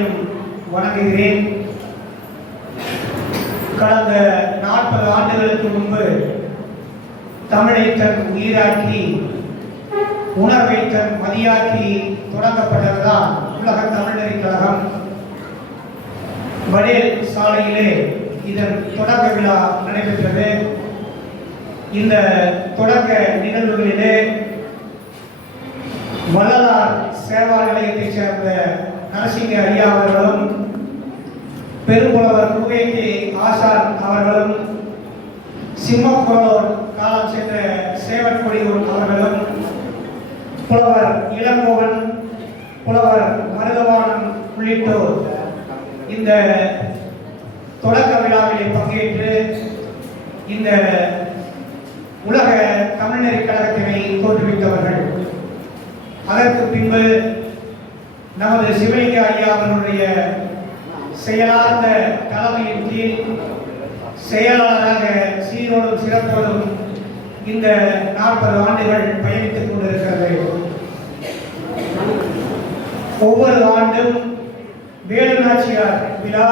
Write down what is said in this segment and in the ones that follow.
அனைவரையும் வணங்குகிறேன். கடந்த நாற்பது ஆண்டுகளுக்கு முன்பு தமிழை தன் உயிராக்கி உணர்வை தன் மதியாக்கி தொடங்கப்பட்டதுதான் உலக தமிழரை கழகம் வடேல் சாலையிலே இதன் தொடக்க விழா நடைபெற்றது. இந்த தொடக்க நிகழ்வுகளிலே வள்ளலார் சேவா நிலையத்தைச் சேர்ந்த நரசிங்க ஐயா அவர்களும் பெரும்புலவர் குவேகே ஆசான் அவர்களும் சிம்மக்குளோர் காலம் சென்ற சேவற்கொடியூர் அவர்களும் புலவர் இளங்கோவன் புலவர் மருதவாணன் உள்ளிட்டோர் இந்த தொடக்க விழாவிலே பங்கேற்று இந்த உலக தமிழ்நெறி கழகத்தினை தோற்றுவித்தவர்கள். அதற்கு பின்பு நமது சிவலிங்க ஐயா அவர்களுடைய செயலார்ந்த தலைமையின் கீழ் செயலாளராக சீரோடும் சிறப்போடும் இந்த நாற்பது ஆண்டுகள் பயணித்துக் கொண்டிருக்கிறது. ஒவ்வொரு ஆண்டும் வேலு நாச்சியார் விழா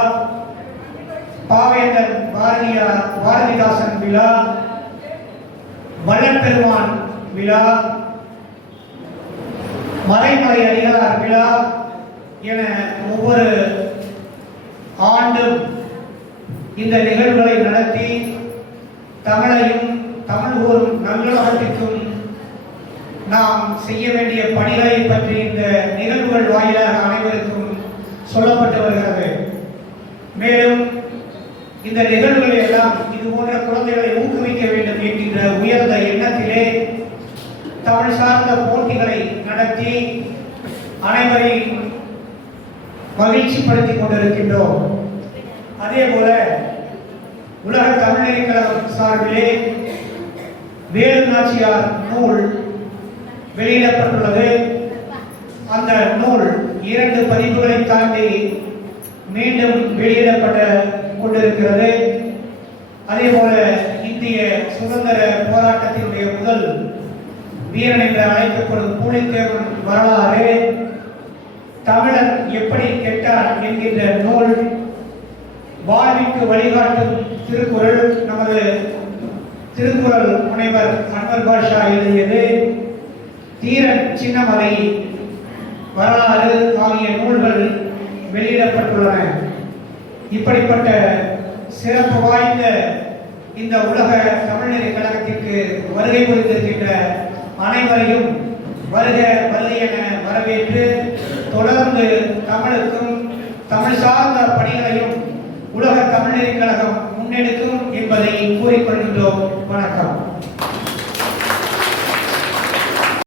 பாவேந்தர் பாரதியார் பாரதிதாசன் விழா வல்லப்பெருமான் விழா மலைமலை அடிகளார் விழா என ஒவ்வொரு ஆண்டும் இந்த நிகழ்வுகளை நடத்தி தமிழையும் தமிழ் ஒரு நல்லுலகத்திற்கும் நாம் செய்ய வேண்டிய பணிகளை பற்றி இந்த நிகழ்வுகள் வாயிலாக அனைவருக்கும் சொல்லப்பட்டு வருகிறது. மேலும் இந்த நிகழ்வுகளை எல்லாம் இது போன்ற குழந்தைகளை ஊக்குவிக்க வேண்டும் என்கின்ற உயர்ந்த எண்ணத்திலே தமிழ் சார்ந்த போட்டிகளை நடத்தி அனைவரையும் மகிழ்ச்சிப்படுத்தி கொண்டிருக்கின்றோம் அதே போல உலக தமிழக கழகம் சார்பிலே வேலு நாச்சியார் நூல் வெளியிடப்பட்டுள்ளது. அந்த நூல் இரண்டு பதிப்புகளை தாண்டி மீண்டும் வெளியிடப்பட கொண்டிருக்கிறது. அதே போல இந்திய சுதந்திர போராட்டத்தினுடைய முதல் வீரன் என்று அழைக்கப்படும் புலித்தேவன் வரலாறு தமிழன் எப்படி கெட்டார் என்கின்ற நூல் வாழ்விற்கு வழிகாட்டும் திருக்குறள் நமது திருக்குறள் முனைவர் அன்வர் பாஷா எழுதியது தீரன் சின்னமலை வரலாறு ஆகிய நூல்கள் வெளியிடப்பட்டுள்ளன. இப்படிப்பட்ட சிறப்பு வாய்ந்த இந்த உலக தமிழ்நிலை கழகத்திற்கு வருகை புரிந்திருக்கின்ற அனைவரையும் வருக வருக என வரவேற்று தொடர்ந்து தமிழுக்கும் தமிழ் சார்ந்த பணிகளையும் உலக தமிழ்நெறி கழகம் முன்னெடுக்கும் என்பதை கூறிக்கொள்கின்றோம். வணக்கம்.